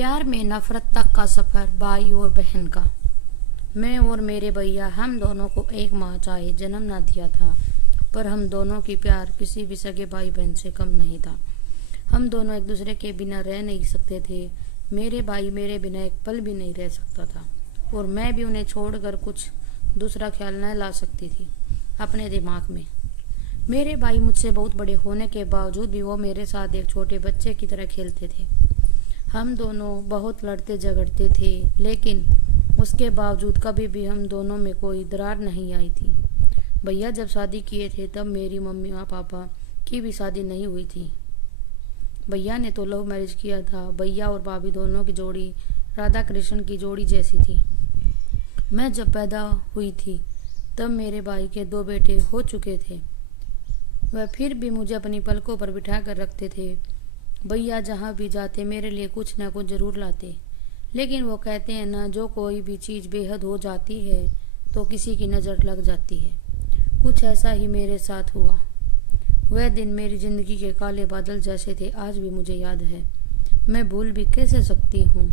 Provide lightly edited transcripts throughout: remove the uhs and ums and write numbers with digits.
प्यार में नफरत तक का सफ़र भाई और बहन का। मैं और मेरे भैया हम दोनों को एक माँ चाहे जन्म ना दिया था, पर हम दोनों की प्यार किसी भी सगे भाई बहन से कम नहीं था। हम दोनों एक दूसरे के बिना रह नहीं सकते थे। मेरे भाई मेरे बिना एक पल भी नहीं रह सकता था, और मैं भी उन्हें छोड़कर कुछ दूसरा ख्याल न ला सकती थी अपने दिमाग में। मेरे भाई मुझसे बहुत बड़े होने के बावजूद भी वो मेरे साथ एक छोटे बच्चे की तरह खेलते थे। हम दोनों बहुत लड़ते झगड़ते थे, लेकिन उसके बावजूद कभी भी हम दोनों में कोई दरार नहीं आई थी। भैया जब शादी किए थे तब मेरी मम्मी और पापा की भी शादी नहीं हुई थी। भैया ने तो लव मैरिज किया था। भैया और भाभी दोनों की जोड़ी राधा कृष्ण की जोड़ी जैसी थी। मैं जब पैदा हुई थी तब मेरे भाई के 2 बेटे हो चुके थे। वह फिर भी मुझे अपनी पलकों पर बिठा कर रखते थे। भैया जहाँ भी जाते मेरे लिए कुछ न कुछ जरूर लाते, लेकिन वो कहते हैं ना, जो कोई भी चीज़ बेहद हो जाती है तो किसी की नज़र लग जाती है। कुछ ऐसा ही मेरे साथ हुआ। वह दिन मेरी ज़िंदगी के काले बादल जैसे थे, आज भी मुझे याद है। मैं भूल भी कैसे सकती हूँ।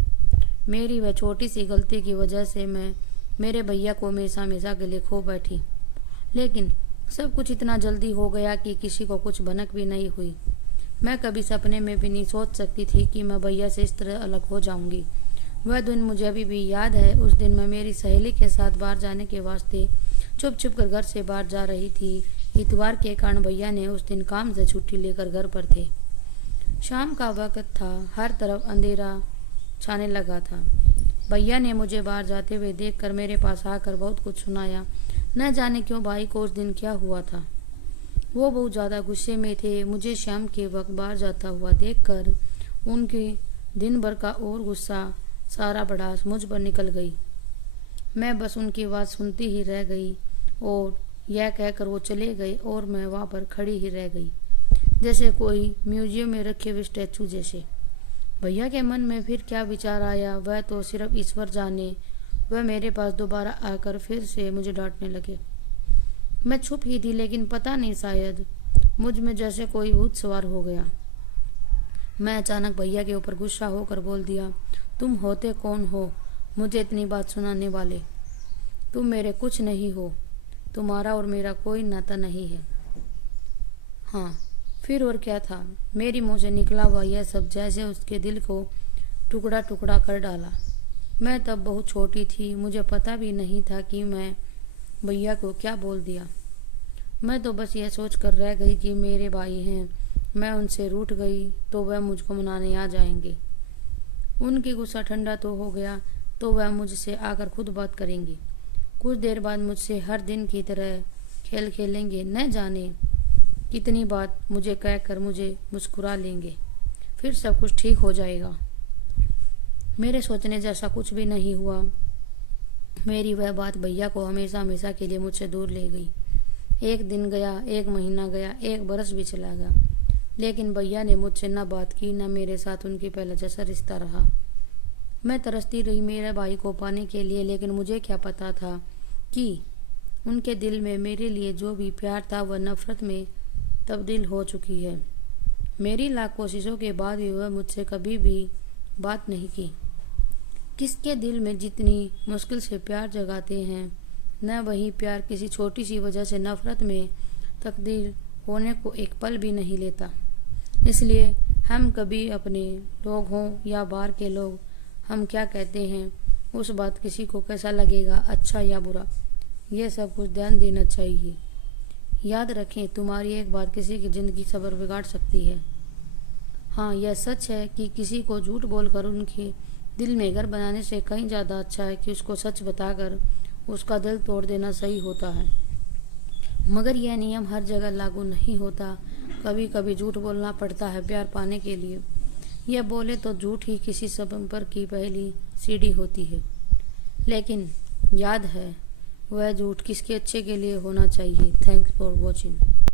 मेरी वह छोटी सी गलती की वजह से मैं मेरे भैया को हमेशा हमेशा के लिए खो बैठी। लेकिन सब कुछ इतना जल्दी हो गया कि किसी को कुछ भनक भी नहीं हुई। मैं कभी सपने में भी नहीं सोच सकती थी कि मैं भैया से इस तरह अलग हो जाऊंगी। वह दिन मुझे अभी भी याद है। उस दिन मैं मेरी सहेली के साथ बाहर जाने के वास्ते चुप चुप कर घर से बाहर जा रही थी। इतवार के कारण भैया ने उस दिन काम से छुट्टी लेकर घर पर थे। शाम का वक्त था, हर तरफ अंधेरा छाने लगा था। भैया ने मुझे बाहर जाते हुए देखकर मेरे पास आकर बहुत कुछ सुनाया। न जाने क्यों भाई को उस दिन क्या हुआ था। वो बहुत ज़्यादा गुस्से में थे। मुझे शाम के वक्त बाहर जाता हुआ देखकर उनके दिन भर का और गुस्सा, सारा भड़ास मुझ पर निकल गई। मैं बस उनकी बात सुनती ही रह गई और यह कहकर वो चले गए और मैं वहाँ पर खड़ी ही रह गई, जैसे कोई म्यूजियम में रखे हुए स्टैचू जैसे। भैया के मन में फिर क्या विचार आया वह तो सिर्फ ईश्वर जाने। वह मेरे पास दोबारा आकर फिर से मुझे डांटने लगे। मैं चुप ही थी, लेकिन पता नहीं, शायद मुझ में जैसे कोई भूत सवार हो गया। मैं अचानक भैया के ऊपर गुस्सा होकर बोल दिया, तुम होते कौन हो मुझे इतनी बात सुनाने वाले? तुम मेरे कुछ नहीं हो। तुम्हारा और मेरा कोई नाता नहीं है। हाँ, फिर और क्या था। मेरी मुँह से निकला हुआ यह सब जैसे उसके दिल को टुकड़ा टुकड़ा कर डाला। मैं तब बहुत छोटी थी, मुझे पता भी नहीं था कि मैं भैया को क्या बोल दिया। मैं तो बस यह सोच कर रह गई कि मेरे भाई हैं, मैं उनसे रूठ गई तो वह मुझको मनाने आ जाएंगे। उनकी गुस्सा ठंडा तो हो गया तो वह मुझसे आकर खुद बात करेंगे। कुछ देर बाद मुझसे हर दिन की तरह खेल खेलेंगे। न जाने कितनी बात मुझे कहकर मुझे मुस्कुरा लेंगे। फिर सब कुछ ठीक हो जाएगा। मेरे सोचने जैसा कुछ भी नहीं हुआ। मेरी वह बात भैया को हमेशा हमेशा के लिए मुझसे दूर ले गई। एक दिन गया, एक महीना गया, एक बरस भी चला गया, लेकिन भैया ने मुझसे न बात की, न मेरे साथ उनके पहले जैसा रिश्ता रहा। मैं तरसती रही मेरे भाई को पाने के लिए, लेकिन मुझे क्या पता था कि उनके दिल में मेरे लिए जो भी प्यार था वह नफरत में तब्दील हो चुकी है। मेरी लाख कोशिशों के बाद भी वह मुझसे कभी भी बात नहीं की। किसके दिल में जितनी मुश्किल से प्यार जगाते हैं, न वही प्यार किसी छोटी सी वजह से नफरत में तब्दील होने को एक पल भी नहीं लेता। इसलिए हम कभी अपने लोग हों या बाहर के लोग, हम क्या कहते हैं उस बात किसी को कैसा लगेगा, अच्छा या बुरा, यह सब कुछ ध्यान देना चाहिए। याद रखें, तुम्हारी एक बात किसी की ज़िंदगी सब्र बिगाड़ सकती है। हाँ, यह सच है कि किसी को झूठ बोलकर उनके दिल में घर बनाने से कहीं ज़्यादा अच्छा है कि उसको सच बताकर उसका दिल तोड़ देना सही होता है। मगर यह नियम हर जगह लागू नहीं होता। कभी कभी झूठ बोलना पड़ता है प्यार पाने के लिए। यह बोले तो झूठ ही किसी संपर्क की पहली सीढ़ी होती है। लेकिन याद है, वह झूठ किसके अच्छे के लिए होना चाहिए। Thanks for watching.